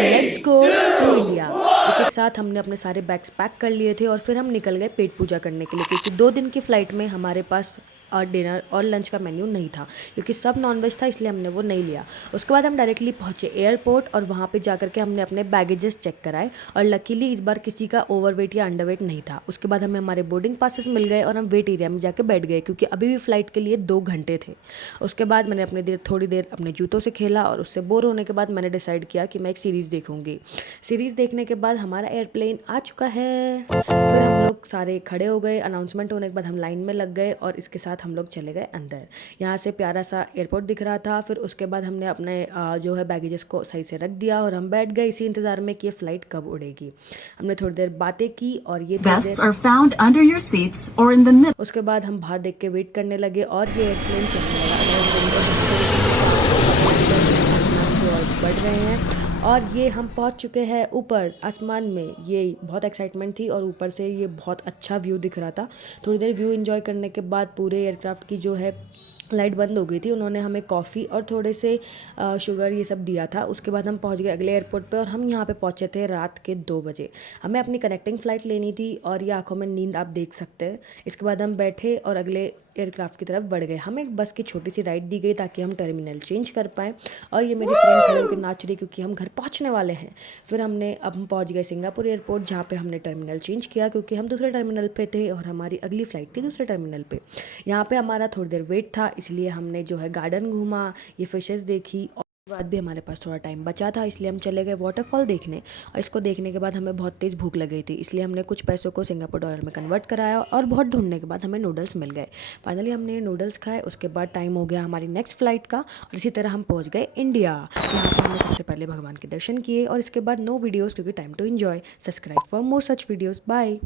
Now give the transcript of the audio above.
Let's go to India. एक एक साथ हमने अपने सारे बैग्स पैक कर लिए थे और फिर हम निकल गए पेट पूजा करने के लिए, क्योंकि 2 दिन की फ़्लाइट में हमारे पास डिनर और लंच का मेन्यू नहीं था, क्योंकि सब नॉनवेज था, इसलिए हमने वो नहीं लिया। उसके बाद हम डायरेक्टली पहुँचे एयरपोर्ट और वहाँ पे जा करके हमने अपने बैगेजेस चेक कराए, और लकीली इस बार किसी का ओवरवेट या अंडरवेट नहीं था। उसके बाद हमें हमारे बोर्डिंग पासेस मिल गए और हम वेट एरिया में जाके बैठ गए, क्योंकि अभी भी फ़्लाइट के लिए 2 घंटे थे। उसके बाद मैंने थोड़ी देर अपने जूतों से खेला, और उससे बोर होने के बाद मैंने डिसाइड किया कि मैं एक सीरीज़ देखूंगी। सीरीज़ देखने के बाद हमारा एयरप्लेन आ चुका है। फिर हम लोग सारे खड़े हो गए, अनाउंसमेंट होने के बाद हम लाइन में लग गए और इसके साथ हम लोग चले गए अंदर। यहाँ से प्यारा सा एयरपोर्ट दिख रहा था। फिर उसके बाद हमने अपने जो है बैगेजेस को सही से रख दिया और हम बैठ गए इसी इंतज़ार में कि ये फ़्लाइट कब उड़ेगी। हमने थोड़ी देर बातें की और ये थोड़ी Vests there are found under your seats or in the middle. उसके बाद हम बाहर देख के वेट करने लगे और ये एयरप्लेन चलने लगा। अगर आप विंग को ध्यान से देखेंगे तो आपको पता लगेगा कि हम आसमान की ओर बढ़ रहे हैं, और ये हम पहुंच चुके हैं ऊपर आसमान में। ये बहुत एक्साइटमेंट थी और ऊपर से ये बहुत अच्छा व्यू दिख रहा था। थोड़ी देर व्यू एंजॉय करने के बाद पूरे एयरक्राफ्ट की जो है लाइट बंद हो गई थी। उन्होंने हमें कॉफ़ी और थोड़े से शुगर ये सब दिया था। उसके बाद हम पहुंच गए अगले एयरपोर्ट पे और हम यहाँ पे पहुंचे थे रात के 2 बजे। हमें अपनी कनेक्टिंग फ़्लाइट लेनी थी और ये आंखों में नींद आप देख सकते हैं। इसके बाद हम बैठे और अगले एयरक्राफ्ट की तरफ बढ़ गए। हमें एक बस की छोटी सी राइड दी गई ताकि हम टर्मिनल चेंज कर पाएँ, और ये मेरी फ्रेंड खड़े होकर नाच रही क्योंकि हम घर पहुँचने वाले हैं। फिर अब हम पहुँच गए सिंगापुर एयरपोर्ट, जहाँ पे हमने टर्मिनल चेंज किया क्योंकि हम दूसरे टर्मिनल पे थे और हमारी अगली फ़्लाइट थी दूसरे टर्मिनल पे। यहाँ पे हमारा थोड़ी देर वेट था, इसलिए हमने जो है गार्डन घूमा, ये फिशेस देखी, और उसके बाद भी हमारे पास थोड़ा टाइम बचा था, इसलिए हम चले गए वाटरफॉल देखने। और इसको देखने के बाद हमें बहुत तेज़ भूख लग गई थी, इसलिए हमने कुछ पैसों को सिंगापुर डॉलर में कन्वर्ट कराया और बहुत ढूंढने के बाद हमें नूडल्स मिल गए। फाइनली हमने ये नूडल्स खाए। उसके बाद टाइम हो गया हमारी नेक्स्ट फ़्लाइट का, और इसी तरह हम पहुँच गए इंडिया। यहाँ पर हमने सबसे पहले भगवान के दर्शन किए और इसके बाद नो वीडियोज़, क्योंकि time to enjoy. Subscribe for more such videos. Bye.